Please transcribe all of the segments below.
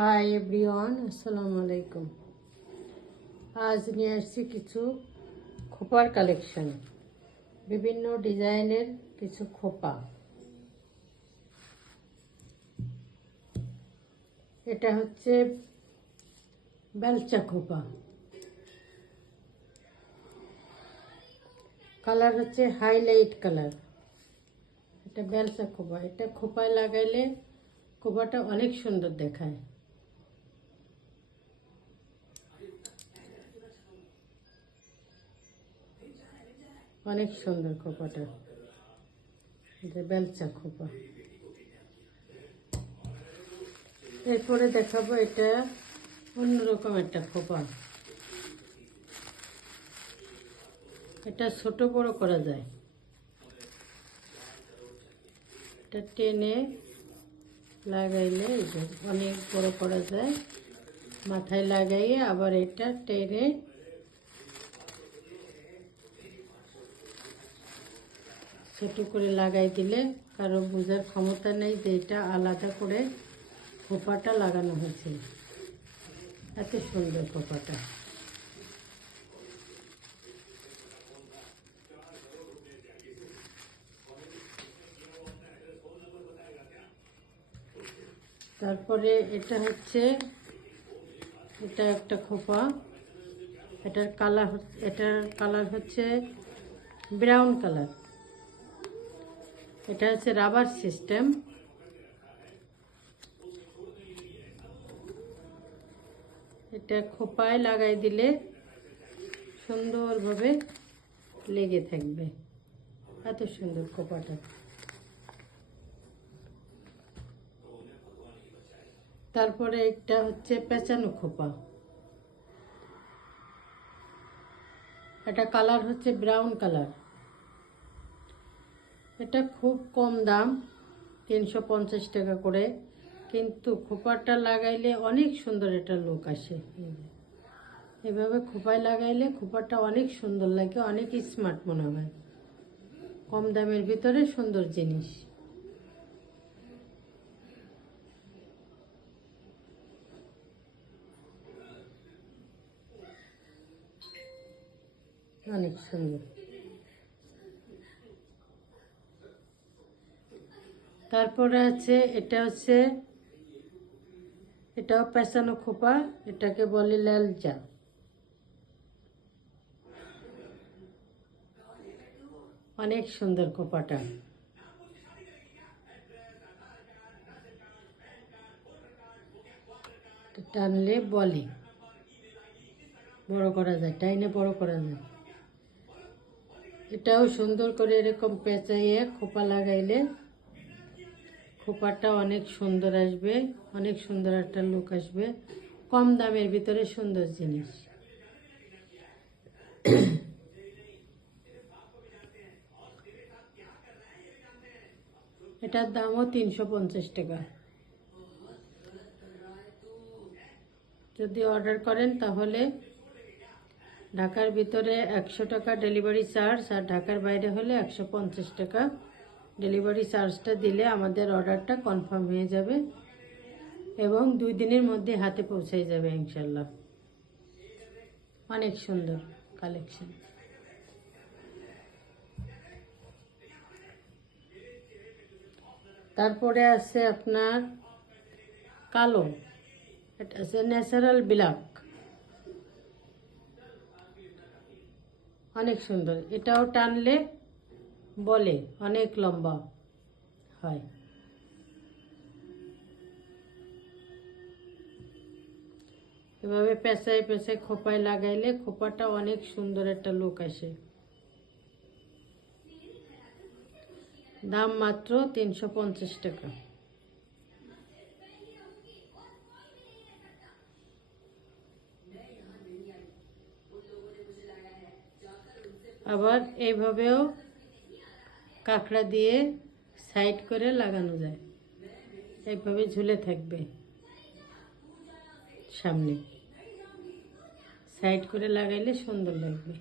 Hi everyone আসসালামু আলাইকুম আজ নিয়ে আসছি কিছু খোপার কালেকশন বিভিন্ন ডিজাইনের কিছু খোপা। এটা হচ্ছে বেলচা খোপা। কালার হচ্ছে হাইলাইট কালার। এটা বেলচা খোপা। এটা খোপায় লাগাইলে খোপাটা অনেক সুন্দর দেখায়। অনেক সুন্দর খোপাটা। এটা বেলচা খোপা। এরপরে দেখাবো এটা অন্যরকম একটা খোপা। এটা ছোট বড় করা যায়। এটা টেনে লাগাইলে অনেক বড় করা যায়। মাথায় লাগাইয়ে আবার এটা টেনে ছোট করে লাগাই দিলে কারও বোঝার ক্ষমতা নেই যে এটা আলাদা করে খোপাটা লাগানো হয়েছে এত সুন্দর খোপাটা। তারপরে এটা হচ্ছে, এটা একটা খোপা। এটার কালার এটার কালার হচ্ছে ব্রাউন কালার। এটা হচ্ছে রাবার সিস্টেম। এটা খোপায় লাগাই দিলে সুন্দরভাবে লেগে থাকবে। এত সুন্দর খোপাটা। তারপরে একটা হচ্ছে পেঁচানো খোপা। এটা কালার হচ্ছে ব্রাউন কালার। এটা খুব কম দাম, তিনশো পঞ্চাশ টাকা করে। কিন্তু খোপাটা লাগাইলে অনেক সুন্দর একটা লুক আসে। এভাবে খোপায় লাগাইলে খোপাটা অনেক সুন্দর লাগে, অনেক স্মার্ট মনে হয়। কম দামের ভিতরে সুন্দর জিনিস। অনেক সুন্দর। তারপরে আছে, এটা হচ্ছে এটাও পেঁচানো খোপা, এটাকে বলে ল্যালচা অনেক সুন্দর খোপাটা। টানলে বলে। বড় করা যায়, টাইনে বড় করা যায়। এটাও সুন্দর করে এরকম পেঁচাইয়ে খোপা লাগাইলে খোপাটা অনেক সুন্দর আসবে, অনেক সুন্দর একটা লুক আসবে। কম দামের ভিতরে সুন্দর জিনিস। এটার দামও তিনশো পঞ্চাশ টাকা। যদি অর্ডার করেন তাহলে ঢাকার ভিতরে একশো টাকা ডেলিভারি চার্জ আর ঢাকার বাইরে হলে একশো পঞ্চাশ টাকা। ডেলিভারি চার্জটা দিলে আমাদের অর্ডারটা কনফার্ম হয়ে যাবে এবং দুই দিনের মধ্যে হাতে পৌঁছে যাবে ইনশাল্লাহ অনেক সুন্দর কালেকশন। তারপরে আছে আপনার কালো। এটা আছে ন্যাচারাল ব্ল্যাক। অনেক সুন্দর। এটাও টানলে বলে, অনেক লম্বা। হয়। এভাবে পেঁচায় পেঁচায় খোপায় লাগাইলে খোপাটা অনেক সুন্দর একটা লুক আসে। দাম মাত্র তিনশো পঞ্চাশ টাকা। আবার এইভাবেও কাঁকড়া দিয়ে সাইড করে লাগানো যায়। এইভাবে ঝুলে থাকবে সামনে। সাইড করে লাগাইলে সুন্দর লাগবে।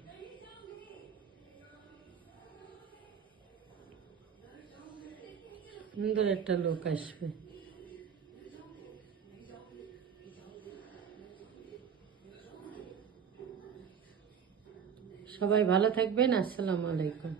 সুন্দর একটা লোক আসবে। সবাই ভালো থাকবেন, আসসালামু আলাইকুম।